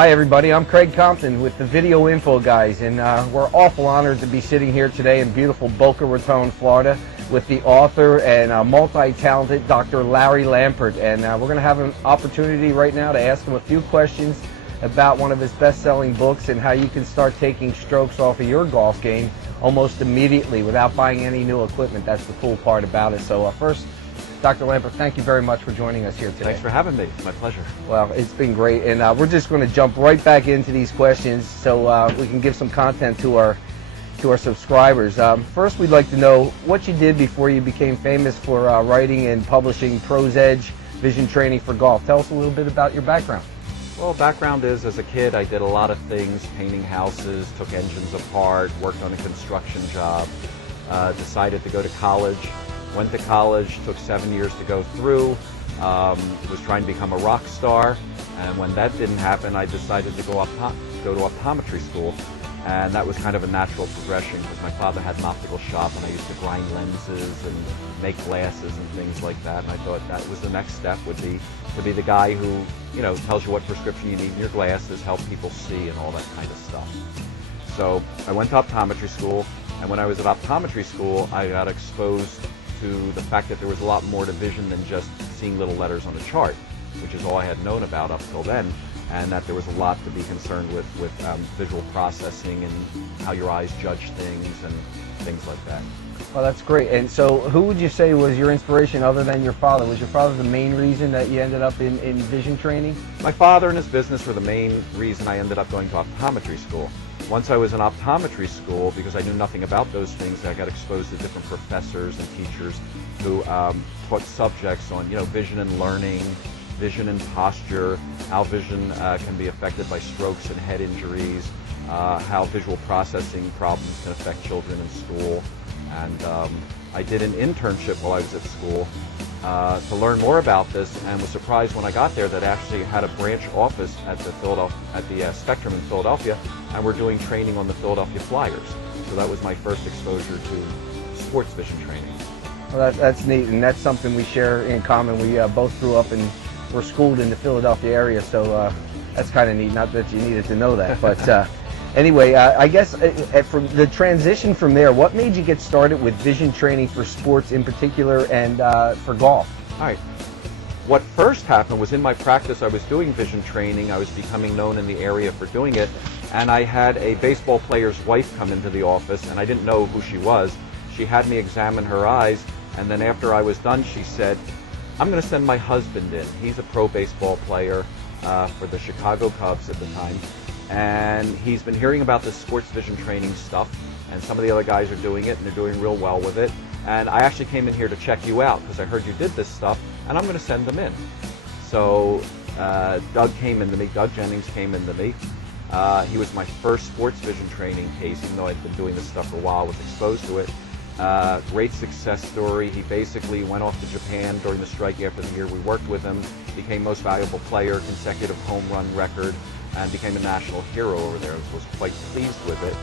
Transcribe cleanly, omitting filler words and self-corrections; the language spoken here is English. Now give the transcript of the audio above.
Hi everybody, I'm Craig Compton with the Video Info guys, and we're awful honored to be sitting here today in beautiful Boca Raton, Florida with the author and multi-talented Dr. Larry Lampert, and we're going to have an opportunity right now to ask him a few questions about one of his best-selling books and how you can start taking strokes off of your golf game almost immediately without buying any new equipment. That's the cool part about it. So first, Dr. Lampert, thank you very much for joining us here today. Thanks for having me. It's my pleasure. Well, it's been great, and we're just going to jump right back into these questions so we can give some content to our subscribers. First, we'd like to know what you did before you became famous for writing and publishing Pros Edge Vision Training for Golf. Tell us a little bit about your background. Well, background is, as a kid, I did a lot of things, painting houses, took engines apart, worked on a construction job, decided to go to college. Went to college, took 7 years to go through, was trying to become a rock star, and when that didn't happen, I decided to go to optometry school, and that was kind of a natural progression because my father had an optical shop and I used to grind lenses and make glasses and things like that, and I thought that was the next step would be to be the guy who, you know, tells you what prescription you need in your glasses, help people see and all that kind of stuff. So I went to optometry school, and when I was at optometry school, I got exposed to the fact that there was a lot more to vision than just seeing little letters on a chart, which is all I had known about up till then, and that there was a lot to be concerned with visual processing and how your eyes judge things and things like that. Well, that's great. And so who would you say was your inspiration other than your father? Was your father the main reason that you ended up in vision training? My father and his business were the main reason I ended up going to optometry school. Once I was in optometry school, because I knew nothing about those things, I got exposed to different professors and teachers who taught subjects on, vision and learning, vision and posture, how vision can be affected by strokes and head injuries, how visual processing problems can affect children in school. And I did an internship while I was at school to learn more about this, and was surprised when I got there that I actually had a branch office at the Spectrum in Philadelphia, and we're doing training on the Philadelphia Flyers. So that was my first exposure to sports vision training. Well, that's neat, and that's something we share in common. We both grew up and were schooled in the Philadelphia area, so that's kind of neat. Not that you needed to know that, but anyway, I guess from the transition from there, what made you get started with vision training for sports in particular and for golf? All right. What first happened was in my practice I was doing vision training. I was becoming known in the area for doing it, and I had a baseball player's wife come into the office, and I didn't know who she was. She had me examine her eyes, and then after I was done she said, "I'm going to send my husband in. He's a pro baseball player for the Chicago Cubs at the time. And he's been hearing about this sports vision training stuff, and some of the other guys are doing it, and they're doing real well with it. And I actually came in here to check you out because I heard you did this stuff, and I'm going to send them in." So Doug Jennings came into me. He was my first sports vision training case, even though I'd been doing this stuff for a while, I was exposed to it. Great success story. He basically went off to Japan during the strike after the year we worked with him, became most valuable player, consecutive home run record, and became a national hero over there. I was quite pleased with it.